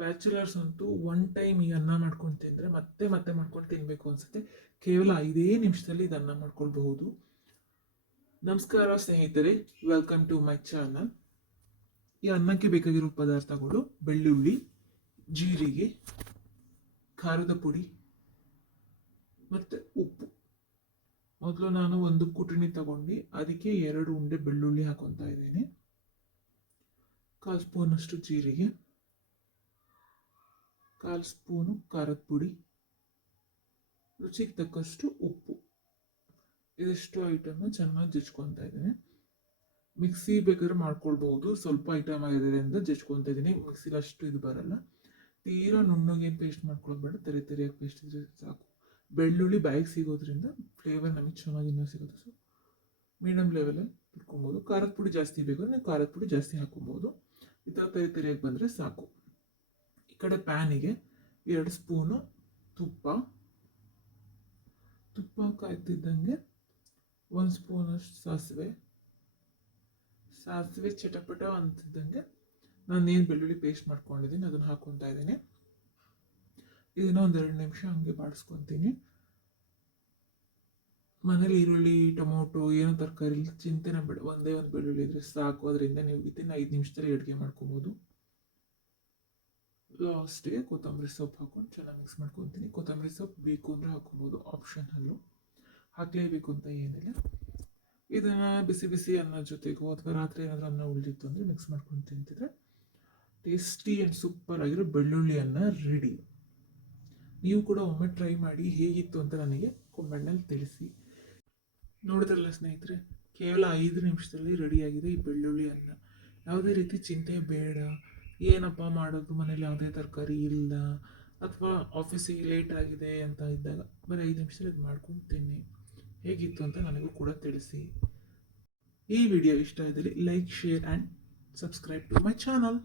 Bachelors ಅಂತೂ one time ಈ ಅನ್ನ ಮಾಡ್ಕೊಂಡು ತಿಂದರೆ ಮತ್ತೆ ಮತ್ತೆ ಮಾಡ್ಕೊಂಡು ತಿನ್ನಬೇಕು ಅನ್ಸುತ್ತೆ. ಕೇವಲ 5 ನಿಮಿಷದಲ್ಲಿ ಇದು ಅನ್ನ ಮಾಡ್ಕೊಳ್ಬಹುದು. ನಮಸ್ಕಾರ ಸ್ನೇಹಿತರೆ, ವೆಲ್ಕಮ್ ಟು ಮೈ ಚಾನಲ್. ಈ ಅನ್ನಕ್ಕೆ ಬೇಕಾಗಿರೋ ಪದಾರ್ಥಗಳು: ಬೆಳ್ಳುಳ್ಳಿ, ಜೀರಿಗೆ, ಖಾರದ ಪುಡಿ ಮತ್ತು ಉಪ್ಪು. ಮೊದಲು ನಾನು ಒಂದು ಕುಟಣಿ ತಗೊಂಡು ಅದಕ್ಕೆ 2 ಉಂಡೆ ಬೆಳ್ಳುಳ್ಳಿ ಹಾಕೊತಾ ಇದ್ದೇನೆ. 1/4 ಸ್ಪೂನಷ್ಟು ಜೀರಿಗೆ, 1/4 ಸ್ಪೂನು ಖಾರದ ಪುಡಿ, ರುಚಿಗೆ ತಕ್ಕಷ್ಟು ಉಪ್ಪು. ಇದಿಷ್ಟು ಐಟಮ್ನ ಚೆನ್ನಾಗಿ ಜಜ್ಕೊತಾ ಇದ್ದೇನೆ. ಮಿಕ್ಸಿ ಬೇಕಾದ್ರೆ ಮಾಡ್ಕೊಳ್ಬಹುದು. ಸ್ವಲ್ಪ ಐಟಮ್ ಆಗಿರೋದ್ರಿಂದ ಜಜ್ಕೊತಾ ಇದ್ದೀನಿ. ಮಿಕ್ಸಿಲಿ ಅಷ್ಟು ಇದು ಬರಲ್ಲ. ತೀರಾ ನುಣ್ಣಗೆ ಪೇಸ್ಟ್ ಮಾಡ್ಕೊಳ್ಬೇಡ, ತೆರೆಯಾಗಿ ಪೇಸ್ಟ್ ಇದ್ರೆ ಸಾಕು. ಬೆಳ್ಳುಳ್ಳಿ ಬಾಯಿಗೆ ಸಿಗೋದ್ರಿಂದ ಫ್ಲೇವರ್ ನಮಗೆ ಚೆನ್ನಾಗಿ ಇನ್ನೂ ಸಿಗುತ್ತೆ. ಸೊ ಮೀಡಿಯಮ್ ಲೆವೆಲಲ್ಲಿ ಇಟ್ಕೊಬೋದು. ಖಾರದ ಪುಡಿ ಜಾಸ್ತಿ ಬೇಕು ಅಂದರೆ ಖಾರದ ಪುಡಿ ಜಾಸ್ತಿ ಹಾಕೊಬೋದು. ಈ ಥರ ತೆರೆಯಾಗಿ ಬಂದರೆ ಸಾಕು. ಈ ಕಡೆ ಪ್ಯಾನಿಗೆ 2 ಸ್ಪೂನು ತುಪ್ಪ ಕಾಯ್ತಿದ್ದಂಗೆ 1 ಸ್ಪೂನಷ್ಟು ಸಾಸಿವೆ ಚಟಪಟ ಅಂತಿದ್ದಂಗೆ ನಾನೇನು ಬೆಳ್ಳುಳ್ಳಿ ಪೇಸ್ಟ್ ಮಾಡ್ಕೊಂಡಿದ್ದೀನಿ ಅದನ್ನು ಹಾಕೊತಾ ಇದ್ದೀನಿ. ಇದನ್ನು 1-2 ನಿಮಿಷ ಹಂಗೆ ಬಾಡಿಸ್ಕೊತೀನಿ. ಮನೇಲಿ ಈರುಳ್ಳಿ, ಟೊಮೊಟೊ ಏನೋ ತರಕಾರಿ ಚಿಂತೆನೆ ಬೇಡ, ಒಂದೇ ಒಂದು ಬೆಳ್ಳುಳ್ಳಿ ಇದ್ರೆ ಸಾಕು. ಅದರಿಂದ ನೀವು ವಿತಿನ್ 5 ನಿಮಿಷದಲ್ಲಿ ಅಡುಗೆ ಮಾಡ್ಕೊಬೋದು. ಲಾಸ್ಟಿಗೆ ಕೊತ್ತಂಬರಿ ಸೊಪ್ಪು ಹಾಕೊಂಡು ಚೆನ್ನಾಗಿ ಮಿಕ್ಸ್ ಮಾಡ್ಕೊತೀನಿ. ಕೊತ್ತಂಬರಿ ಸೊಪ್ಪು ಬೇಕು ಅಂದರೆ ಹಾಕೊಬೋದು, ಆಪ್ಷನಲ್ಲು. ಹಾಕಲೇಬೇಕು ಅಂತ ಏನಿಲ್ಲ. ಇದನ್ನು ಬಿಸಿ ಬಿಸಿ ಅನ್ನ ಜೊತೆಗೋ ಅಥವಾ ರಾತ್ರಿ ಏನಾದರೂ ಅನ್ನ ಉಳಿದಿತ್ತು ಅಂದರೆ ಮಿಕ್ಸ್ ಮಾಡ್ಕೊಂಡು ತಿಂತಿದ್ರೆ ಟೇಸ್ಟಿ ಆ್ಯಂಡ್ ಸೂಪರ್ ಆಗಿರೋ ಬೆಳ್ಳುಳ್ಳಿ ಅನ್ನ ರೆಡಿ. ನೀವು ಕೂಡ ಒಮ್ಮೆ ಟ್ರೈ ಮಾಡಿ, ಹೇಗಿತ್ತು ಅಂತ ನನಗೆ ಕಾಮೆಂಟ್ನಲ್ಲಿ ತಿಳಿಸಿ. ನೋಡಿದ್ರಲ್ಲ ಸ್ನೇಹಿತರೆ, ಕೇವಲ 5 ನಿಮಿಷದಲ್ಲಿ ರೆಡಿಯಾಗಿದೆ ಈ ಬೆಳ್ಳುಳ್ಳಿ ಅನ್ನ. ಯಾವುದೇ ರೀತಿ ಚಿಂತೆ ಬೇಡ. ಏನಪ್ಪ ಮಾಡೋದು, ಮನೇಲಿ ಯಾವುದೇ ತರಕಾರಿ ಇಲ್ಲ ಅಥವಾ ಆಫೀಸಿಗೆ ಲೇಟ್ ಆಗಿದೆ ಅಂತ ಇದ್ದಾಗ ಬರೀ 5 ನಿಮಿಷದಲ್ಲಿ ಇದು ಮಾಡ್ಕೊಂಡು ತಿನ್ನಿ. ಹೇಗಿತ್ತು ಅಂತ ನನಗೂ ಕೂಡ ತಿಳಿಸಿ. ಈ ವಿಡಿಯೋ ಇಷ್ಟ ಇದ್ದಲ್ಲಿ like, share and subscribe to my channel.